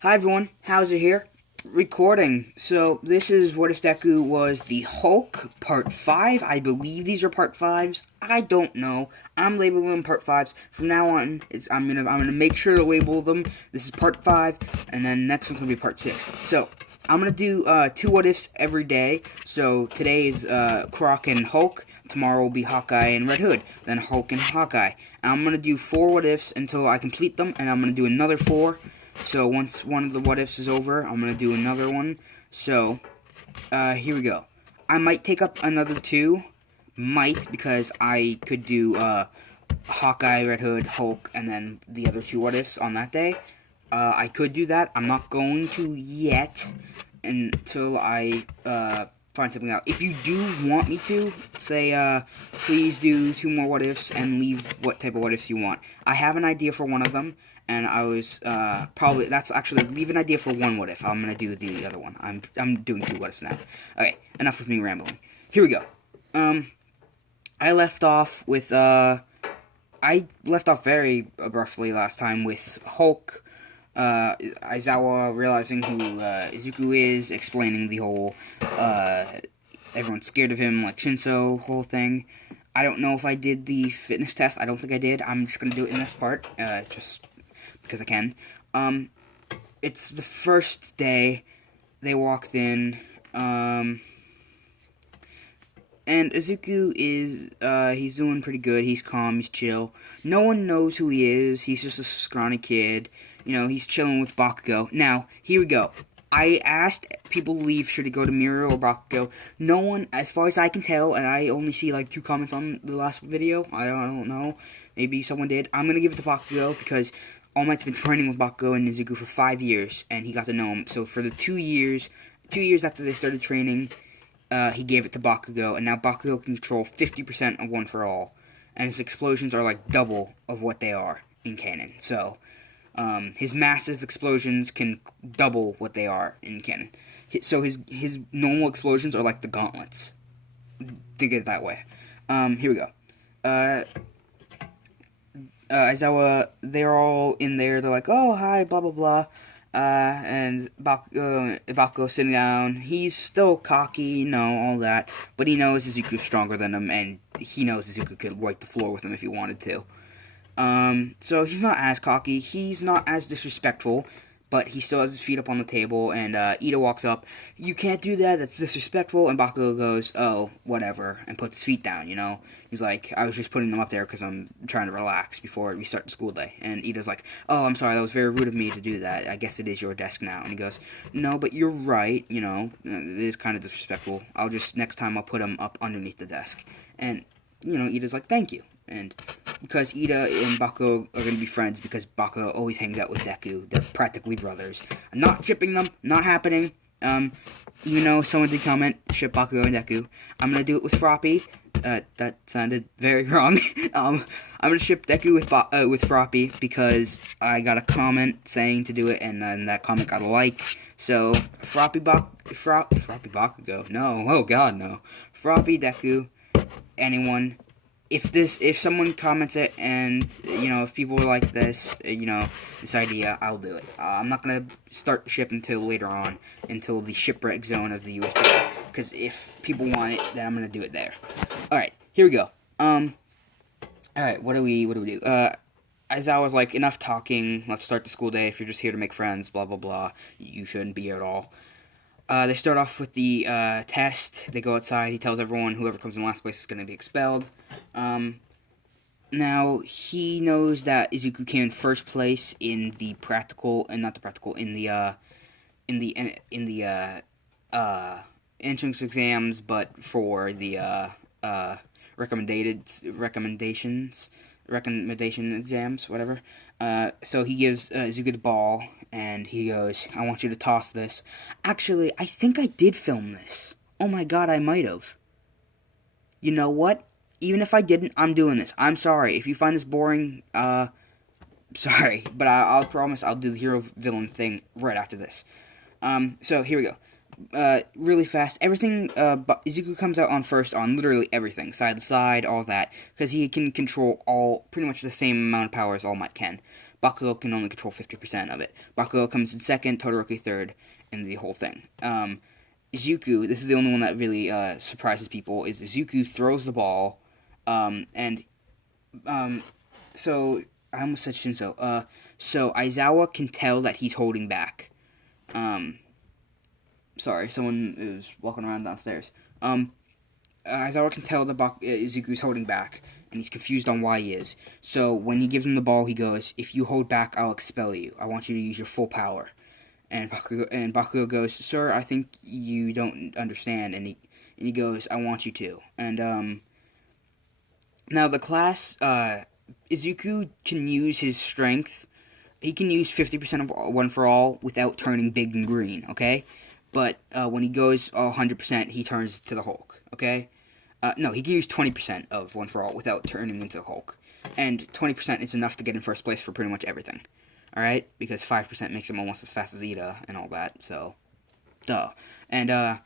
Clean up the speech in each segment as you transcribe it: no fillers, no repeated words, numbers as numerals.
Hi everyone, how's it here? Recording. So this is What If Deku was the Hulk Part 5. I believe these are Part 5s. I don't know. I'm labeling them Part 5s. From now on, I'm gonna make sure to label them. This is Part 5, and then next one's gonna be Part 6. So I'm gonna do two What Ifs every day. So today is Croc and Hulk. Tomorrow will be Hawkeye and Red Hood. Then Hulk and Hawkeye. And I'm gonna do 4 What Ifs until I complete them, and I'm gonna do another 4. So once one of the what ifs is over, I'm going to do another one. So, here we go. I might take up another 2. Might, because I could do, Hawkeye, Red Hood, Hulk, and then the other 2 what ifs on that day. I could do that. I'm not going to yet until I, find something out. If you do want me to, say, please do 2 more what ifs and leave what type of what ifs you want. I have an idea for one of them. And I was, that's actually, leave an idea for 1 what if. I'm gonna do the other one. I'm doing 2 what ifs now. Okay, enough of me rambling. Here we go. I left off with, I left off very abruptly last time with Hulk, Aizawa realizing who, Izuku is, explaining the whole, everyone's scared of him, like Shinso whole thing. I don't know if I did the fitness test. I don't think I did. I'm just gonna do it in this part, just because I can. It's the first day. They walked in, and Izuku is, he's doing pretty good. He's calm, he's chill. No one knows who he is. He's just a scrawny kid. You know, he's chilling with Bakugo. Now, here we go. I asked people to leave, should it go to Mirio or Bakugo. No one, as far as I can tell, and I only see like 2 comments on the last video. I don't know. Maybe someone did. I'm gonna give it to Bakugo because All Might's been training with Bakugo and Izuku for 5 years, and he got to know him. So for the 2 years after they started training, he gave it to Bakugo, and now Bakugo can control 50% of One For All, and his explosions are like double of what they are in canon. So his massive explosions can double what they are in canon. So his normal explosions are like the gauntlets. Think of it that way. Here we go. Aizawa, they're all in there. They're like, oh, hi, blah, blah, blah. And Bakugo sitting down. He's still cocky, all that. But he knows Izuku's stronger than him, and he knows Izuku could wipe the floor with him if he wanted to. So he's not as cocky. He's not as disrespectful. But he still has his feet up on the table, and Ida walks up. You can't do that, that's disrespectful. And Bakugo goes, oh, whatever, and puts his feet down, He's like, I was just putting them up there because I'm trying to relax before we start the school day. And Ida's like, oh, I'm sorry, that was very rude of me to do that. I guess it is your desk now. And he goes, no, but you're right, it is kind of disrespectful. Next time I'll put them up underneath the desk. And, Ida's like, thank you. And because Ida and Bakugo are going to be friends because Bakugo always hangs out with Deku. They're practically brothers. I'm not shipping them. Not happening. Even though someone did comment, ship Bakugo and Deku. I'm going to do it with Froppy. That sounded very wrong. I'm going to ship Deku with Froppy because I got a comment saying to do it, and then that comment got a like. So, Froppy Bakugo. No. Oh, God, no. Froppy, Deku, anyone. If someone comments it and, if people like this, this idea, I'll do it. I'm not going to start the ship until later on, until the shipwreck zone of the USJ, because if people want it, then I'm going to do it there. Alright, here we go. Alright, what do we do? Aizawa's like, enough talking, let's start the school day. If you're just here to make friends, blah, blah, blah, you shouldn't be here at all. They start off with the test. They go outside. He tells everyone whoever comes in last place is going to be expelled. Now, he knows that Izuku came in first place in the practical, and not the practical, in the entrance exams, but for the recommendation exams, whatever. So he gives Izuku the ball, and he goes, I want you to toss this. Actually, I think I did film this. Oh my god, I might have. You know what? Even if I didn't, I'm doing this. I'm sorry. If you find this boring, sorry. But I'll promise I'll do the hero-villain thing right after this. So, here we go. Really fast. Everything, Izuku comes out on first on literally everything. Side to side, all that. Because he can control pretty much the same amount of power as All Might can. Bakugo can only control 50% of it. Bakugo comes in second, Todoroki third, and the whole thing. Izuku, this is the only one that really surprises people, is Izuku throws the ball, and so I almost said Shinso. So Aizawa can tell that he's holding back. Sorry, someone is walking around downstairs. Aizawa can tell that Izuku's holding back, and he's confused on why he is. So when he gives him the ball, he goes, "If you hold back, I'll expel you. I want you to use your full power." And Bakugo goes, "Sir, I think you don't understand." And he goes, "I want you to." And now the class, Izuku can use his strength. He can use 50% of One for All without turning big and green, okay? But when he goes 100%, he turns to the Hulk, okay? No, he can use 20% of One for All without turning into the Hulk. And 20% is enough to get in first place for pretty much everything, alright? Because 5% makes him almost as fast as Ida and all that, so, duh. And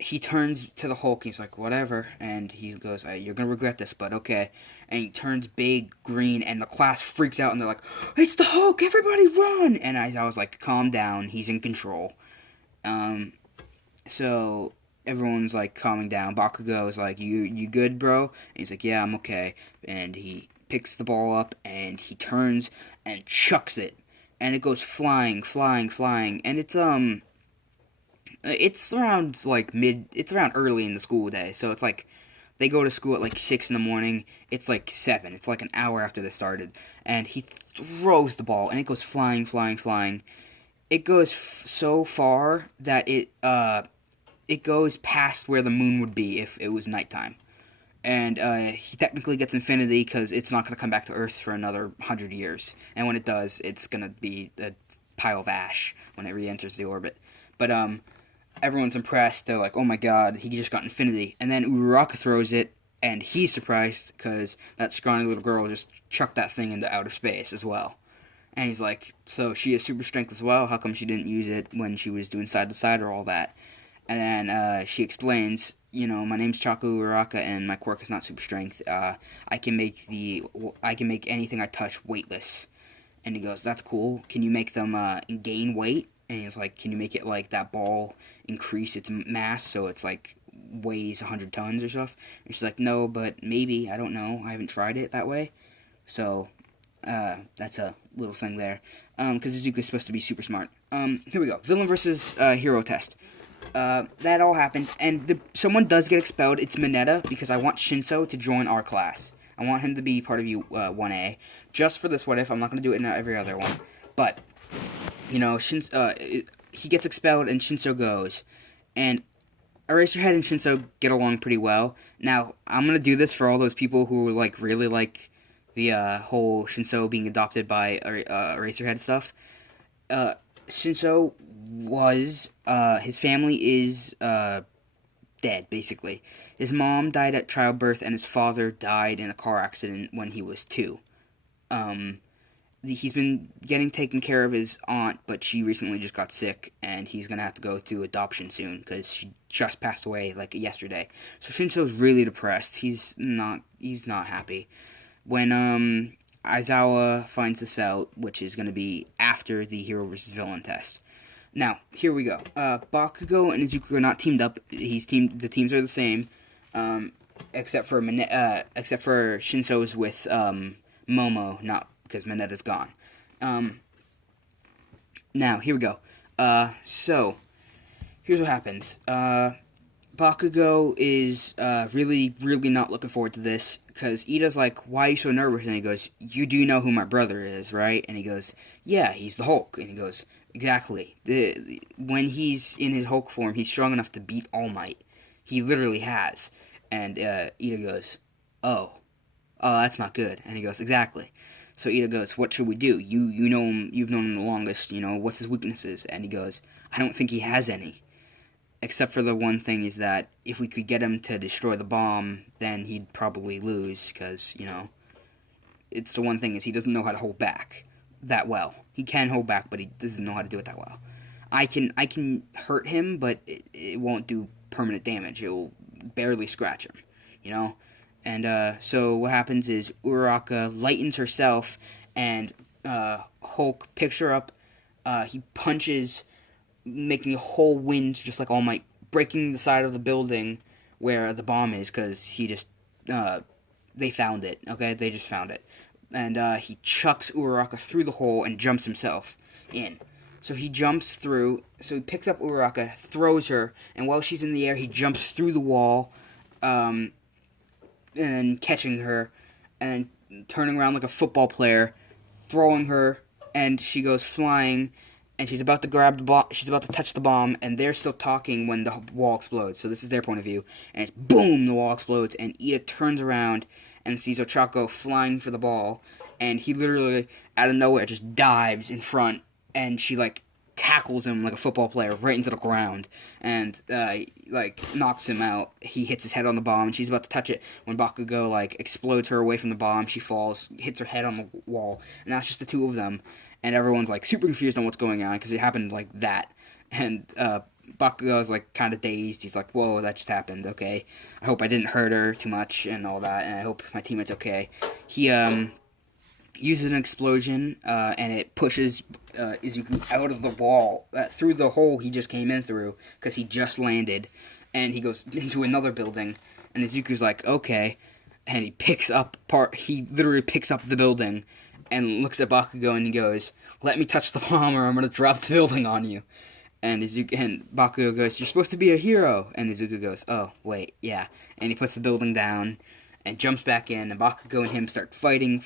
he turns to the Hulk, he's like, whatever, and he goes, you're gonna regret this, but okay. And he turns big, green, and the class freaks out, and they're like, it's the Hulk, everybody run! And I was like, calm down, he's in control. So everyone's like calming down. Bakugo is like, you good, bro? And he's like, yeah, I'm okay. And he picks the ball up, and he turns and chucks it, and it goes flying, and it's around it's around early in the school day, so it's like they go to school at like 6 in the morning. It's like 7. It's like an hour after they started, and he throws the ball, and it goes flying. It goes so far that it goes past where the moon would be if it was nighttime, and he technically gets infinity because it's not going to come back to Earth for another 100 years, and when it does, it's going to be a pile of ash when it re-enters the orbit. But everyone's impressed. They're like, oh my god, he just got infinity. And then Uraraka throws it, and he's surprised because that scrawny little girl just chucked that thing into outer space as well. And he's like, so she has super strength as well? How come she didn't use it when she was doing side to side or all that? And then she explains, my name's Chaku Uraraka, and my quirk is not super strength. I can make anything I touch weightless. And he goes, that's cool. Can you make them gain weight? And he's like, can you make it like that ball increase its mass so it's like weighs 100 tons or stuff? And she's like, no, but maybe. I don't know. I haven't tried it that way. So that's a little thing there. Because Izuku's supposed to be super smart. Here we go. Villain versus hero test. That all happens, and someone does get expelled. It's Mineta, because I want Shinso to join our class. I want him to be part of U1A, just for this what if. I'm not going to do it in every other one. But, he gets expelled, and Shinso goes. And Eraserhead and Shinso get along pretty well. Now, I'm going to do this for all those people who really like the whole Shinso being adopted by Eraserhead stuff. Shinso was, his family is dead, basically. His mom died at childbirth, and his father died in a car accident when he was 2. He's been getting taken care of his aunt, but she recently just got sick, and he's gonna have to go through adoption soon, because she just passed away, yesterday. So Shinso's really depressed. He's not happy. When, Aizawa finds this out, which is gonna be after the hero versus villain test. Now, here we go. Bakugo and Izuku are not teamed up. The teams are the same, except for Shinso's with Momo, not because Mineta's gone. Now, here we go. So, here's what happens. Bakugo is really not looking forward to this, because Ida's like, why are you so nervous? And he goes, you do know who my brother is, right? And he goes, yeah, he's the Hulk. And he goes, exactly. When he's in his Hulk form, he's strong enough to beat All Might. He literally has. And Ida goes, oh, that's not good. And he goes, exactly. So Ida goes, what should we do? You know him, you've known him the longest, what's his weaknesses? And he goes, I don't think he has any. Except for the one thing is that if we could get him to destroy the bomb, then he'd probably lose, because, it's the one thing is he doesn't know how to hold back that well. He can hold back, but he doesn't know how to do it that well. I can hurt him, but it won't do permanent damage. It will barely scratch him, And so what happens is Uraraka lightens herself, and Hulk picks her up. He punches, making a whole wind, just like All Might, breaking the side of the building where the bomb is, because they found it. Okay, they just found it, and he chucks Uraraka through the hole and jumps himself in. So he jumps through. So he picks up Uraraka, throws her, and while she's in the air, he jumps through the wall, and then catching her, and turning around like a football player, throwing her, and she goes flying, and she's about to grab the bomb. She's about to touch the bomb, and they're still talking when the wall explodes. So this is their point of view, and it's boom, the wall explodes, and Ida turns around and sees Ochako flying for the ball, and he literally out of nowhere just dives in front, and she like tackles him like a football player right into the ground, and like knocks him out. He hits his head on the bomb, and she's about to touch it when Bakugo like explodes her away from the bomb. She falls, hits her head on the wall, and now it's just the two of them, and everyone's like super confused on what's going on because it happened like that. And Bakugo's like kind of dazed. He's like, "Whoa, that just happened. Okay, I hope I didn't hurt her too much and all that, and I hope my teammate's okay." He uses an explosion, and it pushes Izuku out of the wall, through the hole he just came in through, because he just landed, and he goes into another building, and Izuku's like, okay, and he literally picks up the building, and looks at Bakugo, and he goes, "Let me touch the bomb, or I'm gonna drop the building on you." And Bakugo goes, "You're supposed to be a hero," and Izuku goes, "Oh, wait, yeah," and he puts the building down, and jumps back in, and Bakugo and him start fighting.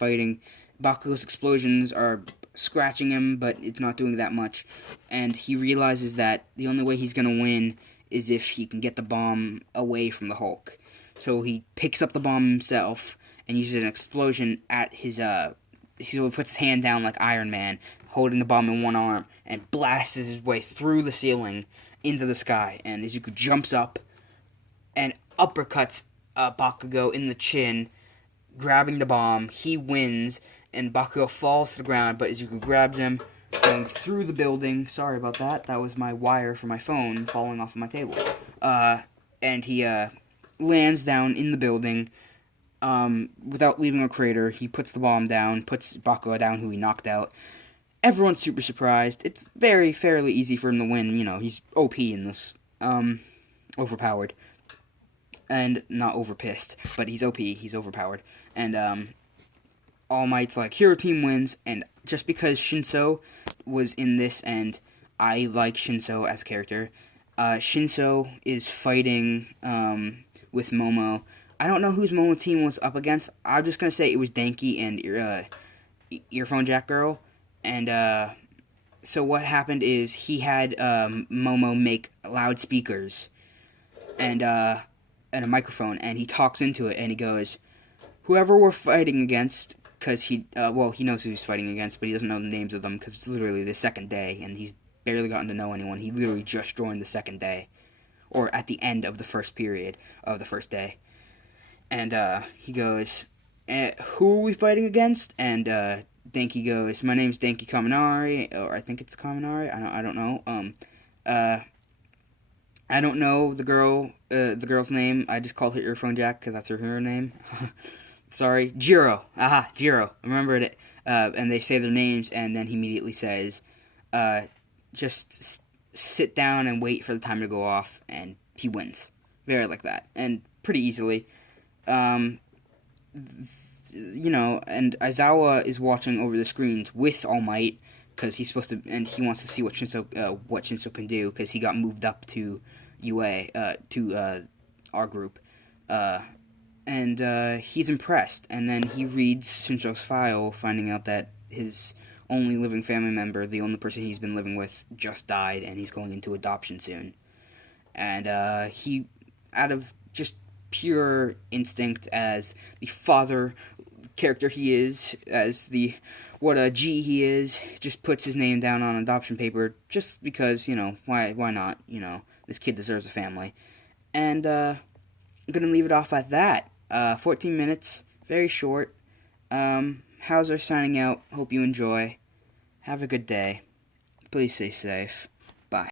Bakugo's explosions are scratching him, but it's not doing that much. And he realizes that the only way he's going to win is if he can get the bomb away from the Hulk. So he picks up the bomb himself and uses an explosion at his... he puts his hand down like Iron Man, holding the bomb in one arm, and blasts his way through the ceiling into the sky. And Izuku jumps up and uppercuts Bakugo in the chin, grabbing the bomb. He wins, and Bakugo falls to the ground, but Izuku grabs him, going through the building. Sorry about that. That was my wire for my phone falling off of my table. And he lands down in the building without leaving a crater. He puts the bomb down, puts Bakugo down, who he knocked out. Everyone's super surprised. It's fairly easy for him to win. You know, he's OP in this. Overpowered. And not over-pissed, but he's OP, he's overpowered. And All Might's like, hero team wins, and just because Shinso was in this, and I like Shinso as a character, Shinso is fighting with Momo. I don't know whose Momo team was up against. I'm just going to say it was Denki and Earphone Jack Girl. And so what happened is he had Momo make loudspeakers and a microphone, and he talks into it, and he goes, whoever we're fighting against, because he knows who he's fighting against, but he doesn't know the names of them, because it's literally the second day, and he's barely gotten to know anyone. He literally just joined the second day, or at the end of the first period of the first day. And he goes, who are we fighting against? And Denki goes, my name's Denki Kaminari, or I think it's Kaminari, I don't know. I don't know the girl's name. I just called her Earphone Jack because that's her hero name. Sorry, Jiro. Aha, Jiro. I remembered it. And they say their names, and then he immediately says, just sit down and wait for the timer to go off, and he wins. Very like that, and pretty easily. You know, and Aizawa is watching over the screens with All Might, because he's supposed to, and he wants to see what Shinso can do, because he got moved up to UA, to our group, and he's impressed, and then he reads Shinso's file, finding out that his only living family member, the only person he's been living with, just died, and he's going into adoption soon, and he, out of just pure instinct as the father character he is, as what a G he is, just puts his name down on adoption paper, just because, you know, why not, you know, this kid deserves a family. And I'm gonna leave it off at that. 14 minutes, very short. Hauser signing out, hope you enjoy, have a good day, please stay safe, bye.